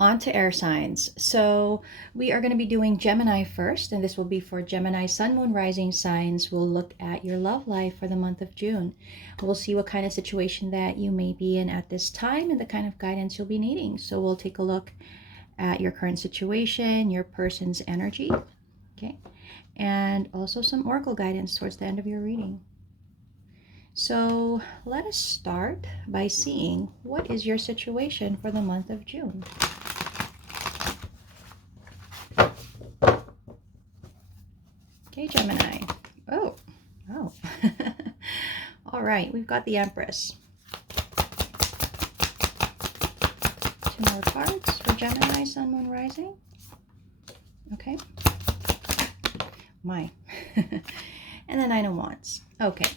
On to air signs. So we are going to be doing Gemini first, and this will be for Gemini Sun, Moon, Rising signs. We'll look at your love life for the month of June. We'll see what kind of situation that you may be in at this time and the kind of guidance you'll be needing. So we'll take a look at your current situation, your person's energy, okay, and also some oracle guidance towards the end of your reading. So let us start by seeing what is your situation for the month of June. Okay, Gemini. Oh. All right, we've got the Empress. Two more cards for Gemini, Sun, Moon, Rising. Okay. My. And the Nine of Wands. Okay.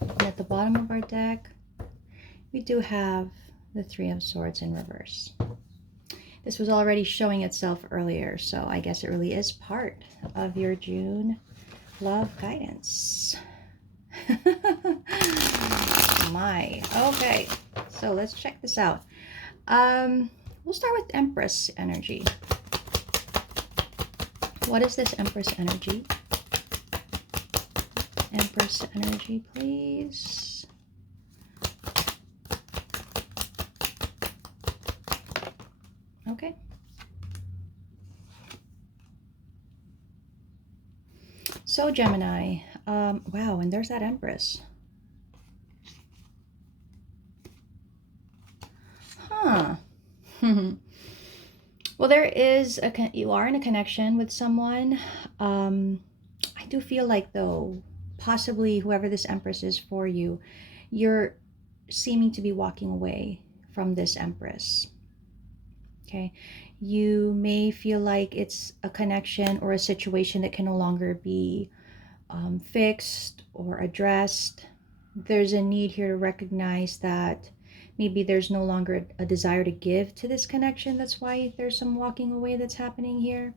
And at the bottom of our deck, we do have the Three of Swords in reverse. This was already showing itself earlier, so I guess it really is part of your June love guidance. My. Okay, so let's check this out. We'll start with Empress energy. What is this Empress energy? Empress energy, please. Okay. So Gemini, wow, and there's that Empress. Huh. Well, there is you are in a connection with someone. I do feel like, though, possibly whoever this Empress is for you, you're seeming to be walking away from this Empress. Okay, you may feel like it's a connection or a situation that can no longer be fixed or addressed. There's a need here to recognize that maybe there's no longer a desire to give to this connection. That's why there's some walking away that's happening here.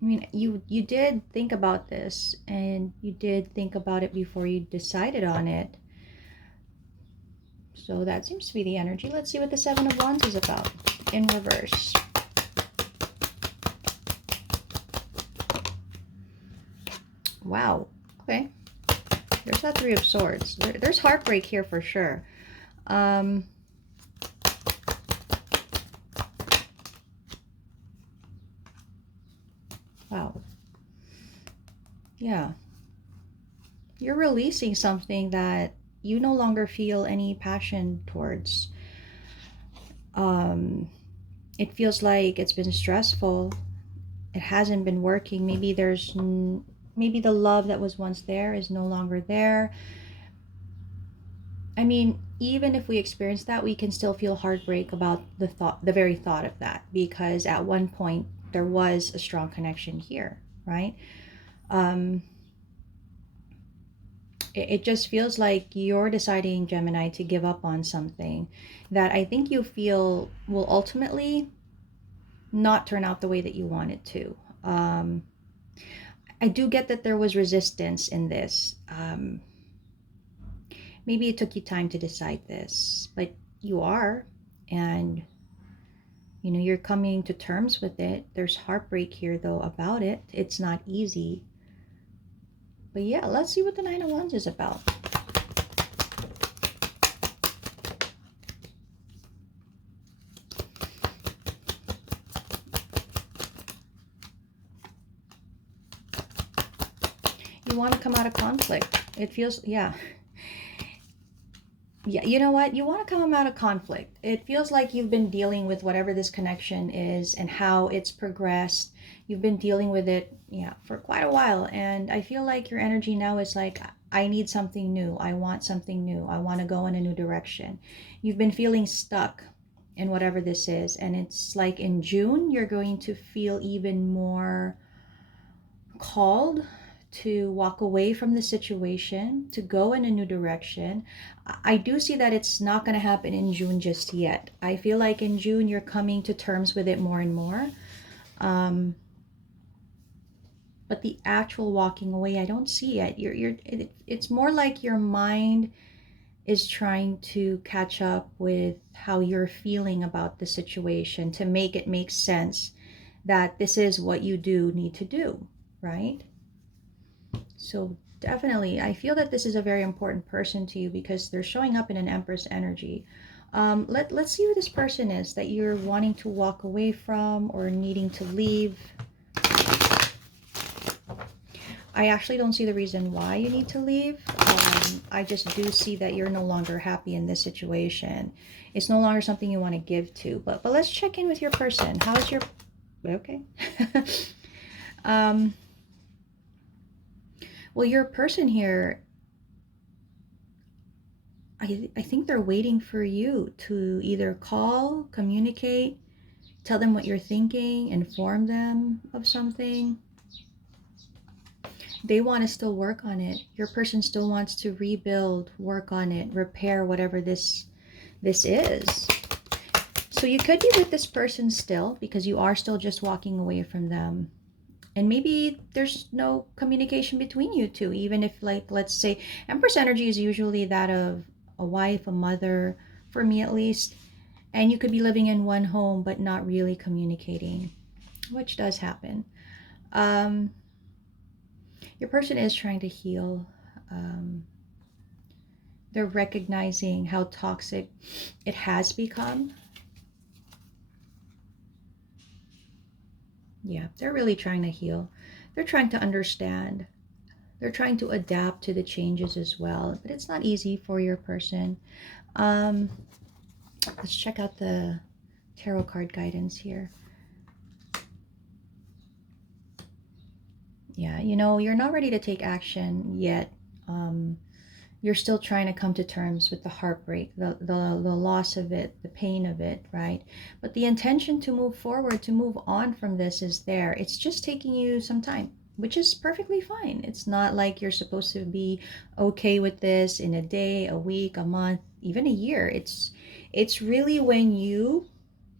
I mean, you did think about this, and you did think about it before you decided on it. So that seems to be the energy. Let's see what the Seven of Wands is about in reverse. Wow. Okay. There's that Three of Swords. There's heartbreak here for sure. Wow. Yeah. You're releasing something that you no longer feel any passion towards. It feels like it's been stressful. It hasn't been working. Maybe maybe the love that was once there is no longer there. I mean, even if we experience that, we can still feel heartbreak about the very thought of that, because at one point there was a strong connection here, right? It just feels like you're deciding, Gemini, to give up on something that I think you feel will ultimately not turn out the way that you want it to. I do get that there was resistance in this. Maybe it took you time to decide this, but you are, and you know, you're coming to terms with it. There's heartbreak here, though, about it. It's not easy. But yeah, let's see what the Nine of Wands is about. You want to come out of conflict. It feels, yeah, you know what? You want to come out of conflict. It feels like you've been dealing with whatever this connection is and how it's progressed. You've been dealing with it, yeah, for quite a while. And I feel like your energy now is like, I need something new. I want something new. I want to go in a new direction. You've been feeling stuck in whatever this is. And it's like in June, you're going to feel even more called to walk away from the situation, to go in a new direction. I do see that it's not going to happen in June just yet. I feel like in June you're coming to terms with it more and more. But the actual walking away, I don't see it. It's more like your mind is trying to catch up with how you're feeling about the situation to make it make sense that this is what you do need to do, right? So definitely, I feel that this is a very important person to you because they're showing up in an Empress energy. Let's see who this person is that you're wanting to walk away from or needing to leave. I actually don't see the reason why you need to leave. I just do see that you're no longer happy in this situation. It's no longer something you want to give to. But let's check in with your person. How's your... Okay. Well, your person here, I think they're waiting for you to either call, communicate, tell them what you're thinking, inform them of something. They want to still work on it. Your person still wants to rebuild, work on it, repair whatever this is. So you could be with this person still because you are still just walking away from them. And maybe there's no communication between you two, even if, like, let's say, Empress energy is usually that of a wife, a mother, for me at least. And you could be living in one home but not really communicating, which does happen. Your person is trying to heal. They're recognizing how toxic it has become. Yeah, they're really trying to heal. They're trying to understand. They're trying to adapt to the changes as well. But it's not easy for your person. Let's check out the tarot card guidance here. Yeah, you know, you're not ready to take action yet. You're still trying to come to terms with the heartbreak, the loss of it, the pain of it, right? But the intention to move forward, to move on from this is there. It's just taking you some time, which is perfectly fine. It's not like you're supposed to be okay with this in a day, a week, a month, even a year. It's really when you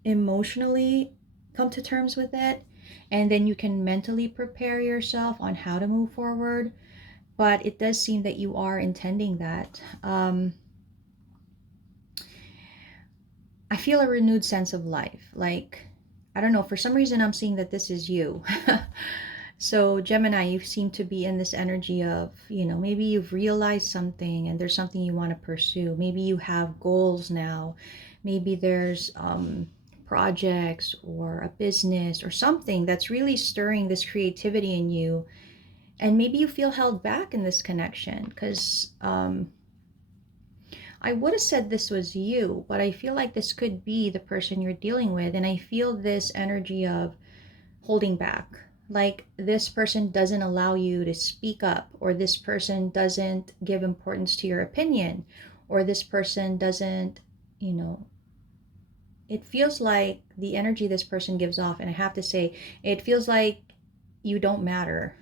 emotionally come to terms with it, and then you can mentally prepare yourself on how to move forward. But it does seem that you are intending that. I feel a renewed sense of life. Like, I don't know, for some reason I'm seeing that this is you. So Gemini, you seem to be in this energy of, you know, maybe you've realized something and there's something you want to pursue. Maybe you have goals now. Maybe there's projects or a business or something that's really stirring this creativity in you. And maybe you feel held back in this connection because I would have said this was you, but I feel like this could be the person you're dealing with. And I feel this energy of holding back. Like this person doesn't allow you to speak up, or this person doesn't give importance to your opinion, or this person doesn't, you know, it feels like the energy this person gives off. And I have to say, it feels like you don't matter.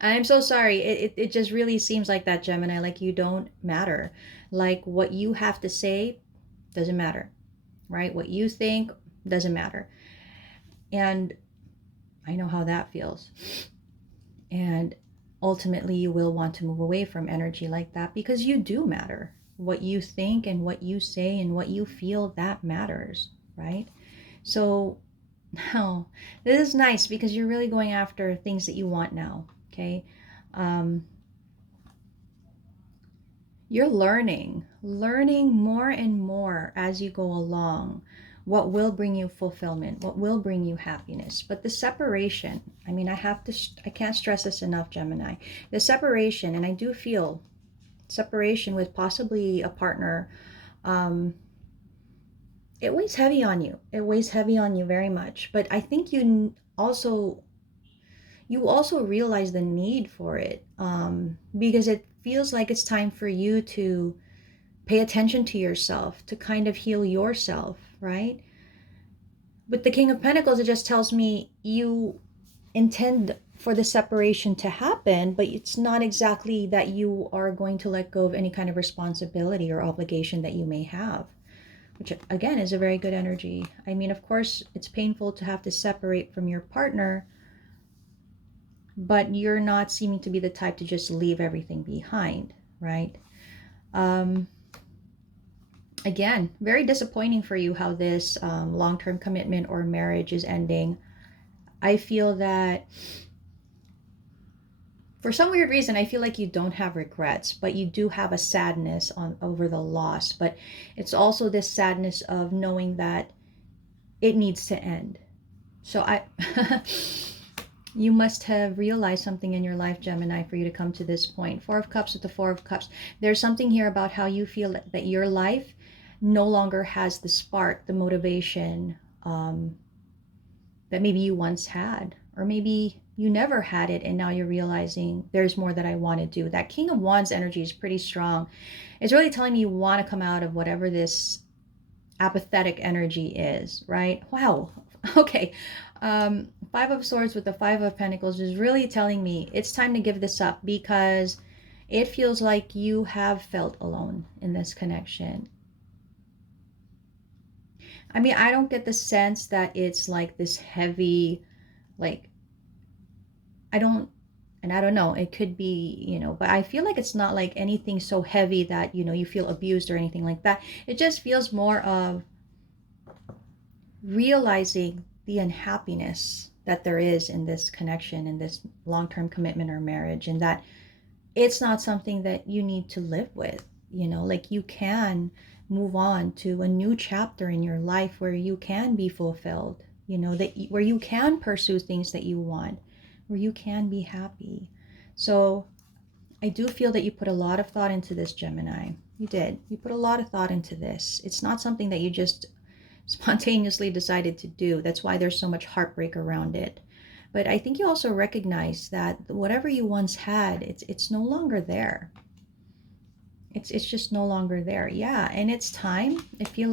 I'm so sorry. It just really seems like that, Gemini, like you don't matter. Like what you have to say doesn't matter, right? What you think doesn't matter. And I know how that feels. And ultimately, you will want to move away from energy like that because you do matter. What you think and what you say and what you feel, that matters, right? So now, this is nice because you're really going after things that you want now, okay? You're learning more and more as you go along what will bring you fulfillment, what will bring you happiness. But the separation, I mean, I can't stress this enough, Gemini. The separation, and I do feel separation with possibly a partner, it weighs heavy on you. It weighs heavy on you very much. But I think also realize the need for it, because it feels like it's time for you to pay attention to yourself, to kind of heal yourself, right? With the King of Pentacles, it just tells me you intend for the separation to happen, but it's not exactly that you are going to let go of any kind of responsibility or obligation that you may have, which again is a very good energy. I mean, of course, it's painful to have to separate from your partner, but you're not seeming to be the type to just leave everything behind, right? Um, Again, very disappointing for you how this long-term commitment or marriage is ending. I feel that for some weird reason, I feel like you don't have regrets, but you do have a sadness on over the loss. But it's also this sadness of knowing that it needs to end. So I you must have realized something in your life, Gemini, for you to come to this point. Four of Cups with the Four of Cups. There's something here about how you feel that your life no longer has the spark, the motivation that maybe you once had, or maybe you never had it and now you're realizing there's more that I want to do. That King of Wands energy is pretty strong. It's really telling me you want to come out of whatever this apathetic energy is, right? Wow. Okay. Five of Swords with the Five of Pentacles is really telling me it's time to give this up, because it feels like you have felt alone in this connection. I mean, I don't get the sense that it's like this heavy, like, I don't, and I don't know, it could be, but I feel like it's not like anything so heavy that, you feel abused or anything like that. It just feels more of realizing the unhappiness that there is in this connection, in this long-term commitment or marriage, and that it's not something that you need to live with. Like, you can move on to a new chapter in your life where you can be fulfilled, where you can pursue things that you want, where you can be happy. So I do feel that you put a lot of thought into this, Gemini. You did. You put a lot of thought into this. It's not something that you just spontaneously decided to do. That's why there's so much heartbreak around it. But I think you also recognize that whatever you once had, it's no longer there. It's just no longer there. Yeah, and it's time. I feel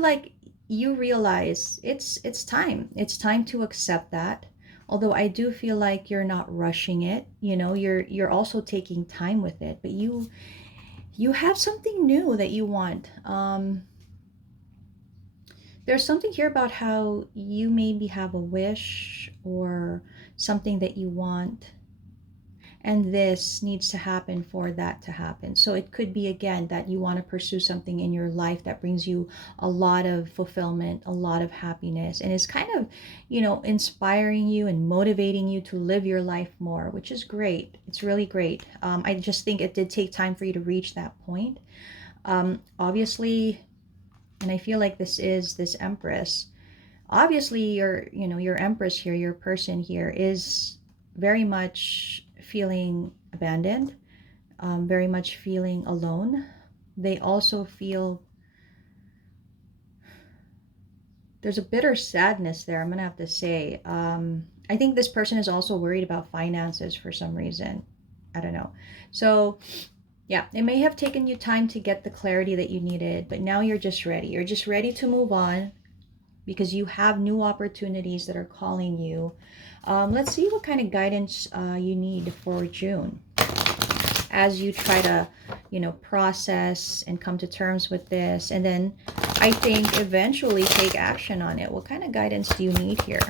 like you realize it's time. It's time to accept that. Although I do feel like you're not rushing it. You're also taking time with it. But you have something new that you want. There's something here about how you maybe have a wish or something that you want, and this needs to happen for that to happen. So it could be, again, that you want to pursue something in your life that brings you a lot of fulfillment, a lot of happiness, and is kind of, inspiring you and motivating you to live your life more, which is great. It's really great. I just think it did take time for you to reach that point. Obviously, and I feel like this Empress, obviously your Empress here, your person here, is very much feeling abandoned, very much feeling alone. They also feel there's a bitter sadness there, I'm gonna have to say. I think this person is also worried about finances for some reason. I don't know. So yeah, it may have taken you time to get the clarity that you needed, but now you're just ready. You're just ready to move on because you have new opportunities that are calling you. Let's see what kind of guidance you need for June as you try to, process and come to terms with this. And then I think eventually take action on it. What kind of guidance do you need here?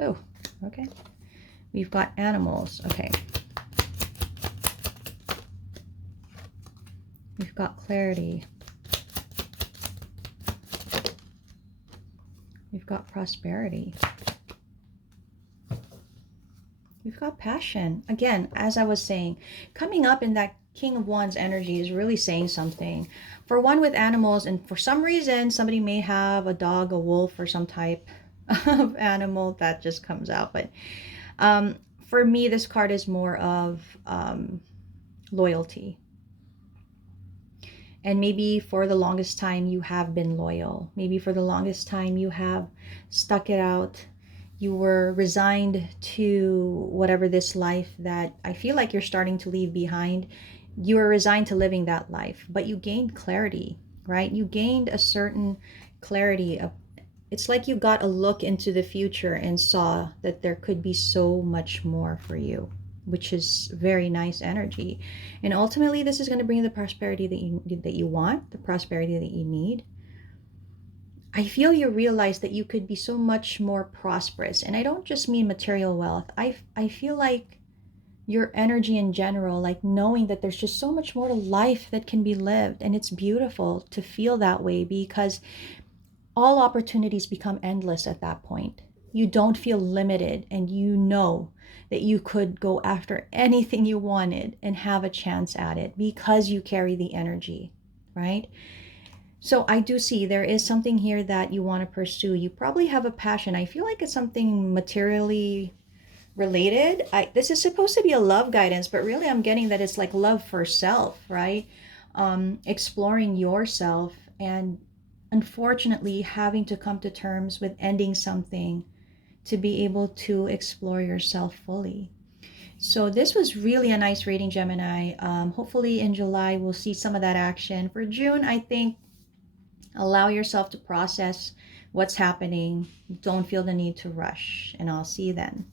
Oh, okay. We've got animals. Okay. We've got clarity. We've got prosperity. We've got passion. Again, as I was saying, coming up in that King of Wands energy is really saying something. For one, with animals, and for some reason, somebody may have a dog, a wolf, or some type of animal that just comes out. But for me, this card is more of loyalty. And maybe for the longest time you have been loyal. Maybe for the longest time you have stuck it out. You were resigned to whatever this life that I feel like you're starting to leave behind. You were resigned to living that life, but you gained clarity, right? You gained a certain clarity. It's like you got a look into the future and saw that there could be so much more for you, which is very nice energy. And ultimately, this is going to bring the prosperity that you want, the prosperity that you need. I feel you realize that you could be so much more prosperous. And I don't just mean material wealth. I feel like your energy in general, like knowing that there's just so much more to life that can be lived. And it's beautiful to feel that way because all opportunities become endless at that point. You don't feel limited, and you know that you could go after anything you wanted and have a chance at it because you carry the energy, right? So I do see there is something here that you want to pursue. You probably have a passion. I feel like it's something materially related. This is supposed to be a love guidance, but really I'm getting that it's like love for self, right? Exploring yourself, and unfortunately having to come to terms with ending something to be able to explore yourself fully. So this was really a nice reading, Gemini. Hopefully in July we'll see some of that action. For June, I think allow yourself to process what's happening. Don't feel the need to rush, and I'll see you then.